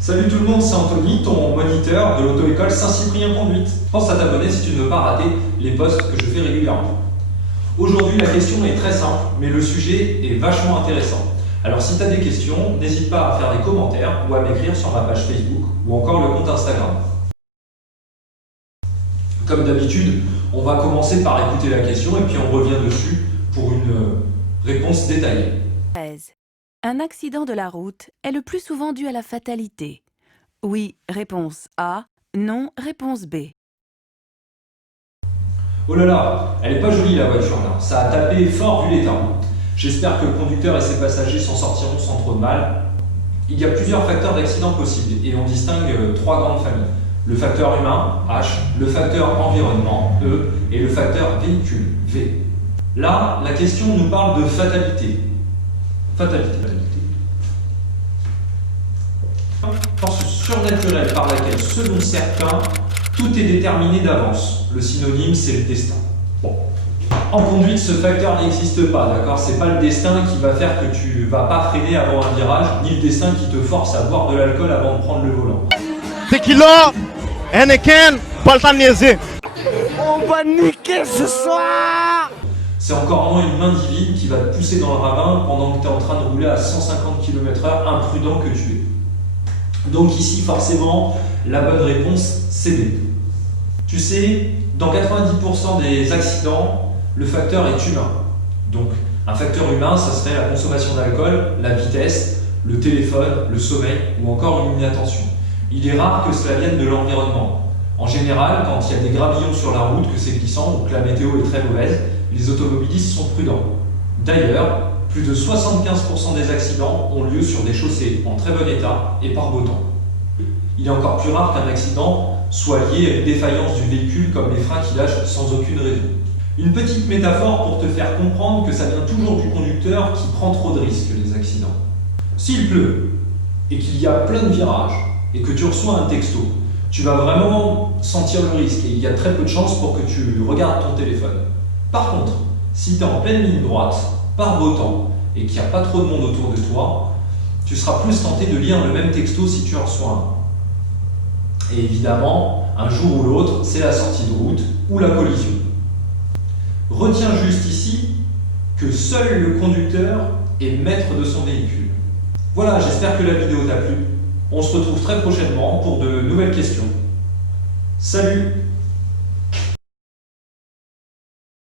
Salut tout le monde, c'est Anthony, ton moniteur de l'auto-école Saint-Cyprien Conduite. Pense à t'abonner si tu ne veux pas rater les posts que je fais régulièrement. Aujourd'hui, la question est très simple, mais le sujet est vachement intéressant. Alors si tu as des questions, n'hésite pas à faire des commentaires ou à m'écrire sur ma page Facebook ou encore le compte Instagram. Comme d'habitude, on va commencer par écouter la question et puis on revient dessus pour une réponse détaillée. 13. Un accident de la route est le plus souvent dû à la fatalité. Oui, réponse A. Non, réponse B. Oh là là, elle est pas jolie la voiture là, ça a tapé fort vu l'état. J'espère que le conducteur et ses passagers s'en sortiront sans trop de mal. Il y a plusieurs facteurs d'accident possibles et on distingue trois grandes familles. Le facteur humain, H, le facteur environnement, E, et le facteur véhicule, V. Là, la question nous parle de fatalité. Fatalité. Force surnaturelle par laquelle, selon certains, tout est déterminé d'avance. Le synonyme, c'est le destin. Bon. En conduite, ce facteur n'existe pas, d'accord? C'est pas le destin qui va faire que tu vas pas freiner avant un virage, ni le destin qui te force à boire de l'alcool avant de prendre le volant. Tequila, Heineken, pas le temps de niaiser. On va niquer ce soir! C'est encore moins une main divine qui va te pousser dans le ravin pendant que tu es en train de rouler à 150 km/h, imprudent que tu es. Donc ici, forcément, la bonne réponse, c'est B. Tu sais, dans 90% des accidents, le facteur est humain. Donc, un facteur humain, ça serait la consommation d'alcool, la vitesse, le téléphone, le sommeil ou encore une inattention. Il est rare que cela vienne de l'environnement. En général, quand il y a des gravillons sur la route, que c'est glissant ou que la météo est très mauvaise, les automobilistes sont prudents. D'ailleurs, plus de 75% des accidents ont lieu sur des chaussées en très bon état et par beau temps. Il est encore plus rare qu'un accident soit lié à une défaillance du véhicule comme les freins qui lâchent sans aucune raison. Une petite métaphore pour te faire comprendre que ça vient toujours du conducteur qui prend trop de risques, les accidents. S'il pleut et qu'il y a plein de virages et que tu reçois un texto, tu vas vraiment sentir le risque et il y a très peu de chances pour que tu regardes ton téléphone. Par contre, si tu es en pleine ligne droite, par beau temps et qu'il n'y a pas trop de monde autour de toi, tu seras plus tenté de lire le même texto si tu en reçois un. Et évidemment, un jour ou l'autre, c'est la sortie de route ou la collision. Retiens juste ici que seul le conducteur est maître de son véhicule. Voilà, j'espère que la vidéo t'a plu. On se retrouve très prochainement pour de nouvelles questions. Salut!